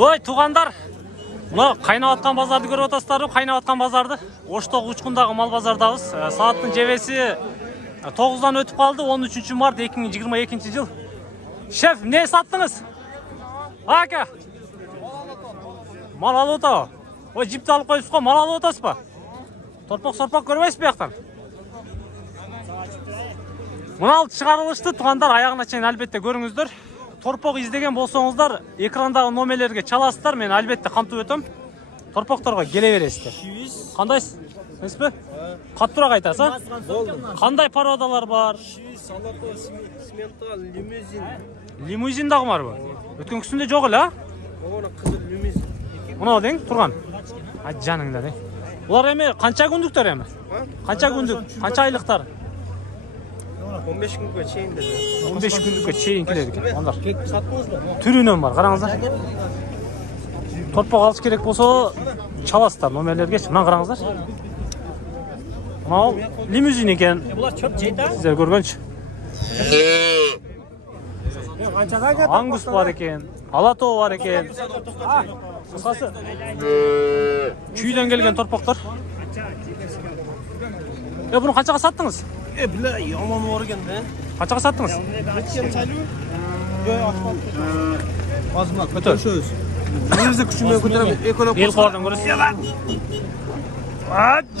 Ой, туғандар. Мына қайнап атқан базарды көріп отырсыздар, қайнап атқан базарды. Оштоқ учқундағы мал базардабыз. Сааттың жебесі 9-дан өтіп қалды. 13 март 2022 жыл. Шеф, не саттыңыз? Ака. Мал алып отыр. Ой, жипті алып қойыпсыз ғой, мал алып отырсыз ба? Торпақ көрмейсіз бе яқтан? Мына алып шығарылышты, туғандар аяғына чейін әлбетте көріңіздер. Торпақ издеген болсаңыздар, экрандағы номерлерге чаласыздар, мен әлбетте қамтып өтем. Торпақтарға келе бересіздер. Қандайсыз? Несі бе? Қаттырақ айтасыз, қандай пародалар бар? Салато, сментал, лимузин. Лимузин дағы бар ба? Өткен күсінде жоқ ел, а? Оғана қызыл лимузин. Мұнау дең, тұрған? Жаныңда дең. Олар еме, қанша күндіктер еме? Қанша күндік? Қанша айлықтар? 15 күнге чейін деді. 15 күндікке чейін келеді екен. Ондар. Саттыңыз ба? Түрінен бар, қараңыздар. Торпақ алыс керек болса, чаласыздар номерлерге. Мұнан қараңыздар. Мынау лимузин екен. Сіздер көргенші. Ангус бар екен, алато бар екен. Қысқасы. Күйден келген торпақтар. Бұны қаншаға саттыңыз? Бля, яман var ekan da. Qanchaga sattınız? Azma, ko'tarish. Nerede küçüğüme götürem, ekonom. El qo'rdan ko'rasiz.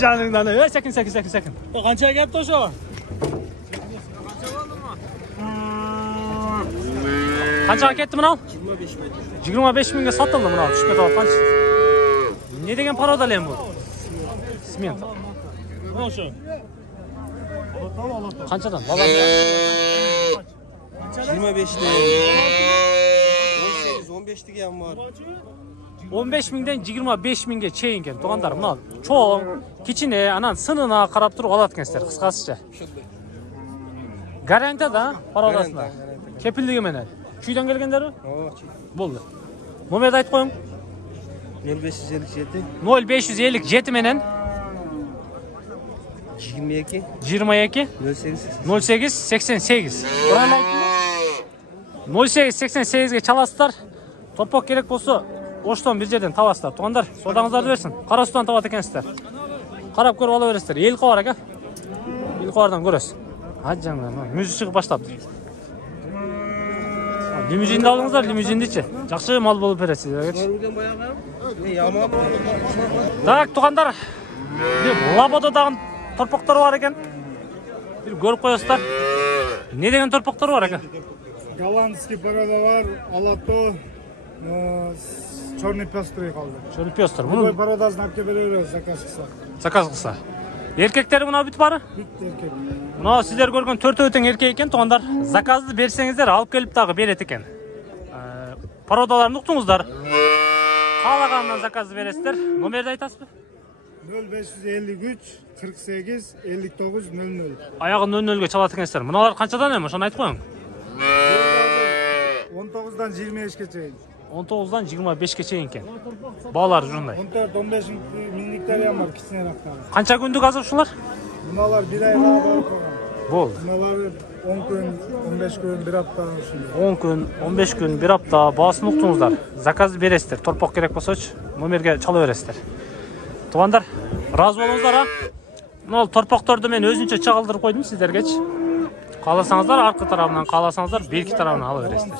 Janingdan. Sekin. Qanchaga gapti o'sha? Qanchaga ketdi bunau? 25 mingga sotildi bunau, tushib ketayotganchi. Ne degan parodalar bu? Sement. O'sha. Qanchadan? 25'te. 15'tige ham var. 15 mingdan 25 mingga cheyin ekan. To'g'anlar, mana cho'ng, kichine, anan sinina qarab turib olatgansizlar, qisqasicha. Garantiyada parodasida. Kepilligi menен. Kuydan kelganlar-mi? Bo'ldi. Nomerni aytib qo'ying. 0557 0557 menен 22 08 88. Buranı aytdingmi? 08 88 ga chalasizlar. Torpoq kerak bo'lsa, Oshdan bir yerden tabasızlar. Tuğanlar, sodağınızları versin. Karasu'dan tabat ekansizler. Qarab ko'rib olaverasizlar. Yilqi var aka. Yilqilardan ko'rasiz. Hajjanglar, müzik chiqib başlapti. Limuzinni aldingizlar, limuzinnichi. Yaxshi mal bo'lib berasiz sizlarga. Tak, tuğanlar. Bir Labododagi torpoqlar var ekan. Bir ko'rib qo'yasizlar. Ne degan torpoqlar var aka? Голландский порода var, Алато, черный пестрый kaldı. Черный пестрый. Bunun parodasını hep veriyoruz zakaz kısa. Zakaz kısa. Erkekleri buna bit bari? Bitti erkek. Buna sizler görген төртеудің erkek eken, tuğanlar zakazды берсеңіздер, алып келіп дағы берет eкен. Parodalарын ұқтыңыздар. Қалағаннан zakazды бересіздер. Номерді айтасыз ба? 0553 48 59 00. Аяғы 00-ге çalat ekensіздер. Мұналар қаншадан ем? Шаны айтып қойың. 19'dan 25'e çeyin. 19'dan 25'e çeyin eкен. Bağlar jurunday. 14-15 minikler yan var, ikisine raktar. Қанша күндік азыр şular? Bunalar bir ay daha bağlı koygan. Болды. Bunalar 10 gün, 15 gün, bir hafta. 10 gün, 15 gün, bir hafta bağısını ұқтыңыздар. Zakazды бересіздер. Torpoq керек болсач, номерге çala бересіздер. Туғандар, разы болыңыздар, а? Мынау торпақтарды мен өзінше чағылдырып қойдым сіздерге. Қаласаңыздар арқы тарабынан, қаласаңыздар беркі тарабынан ала бересіздер.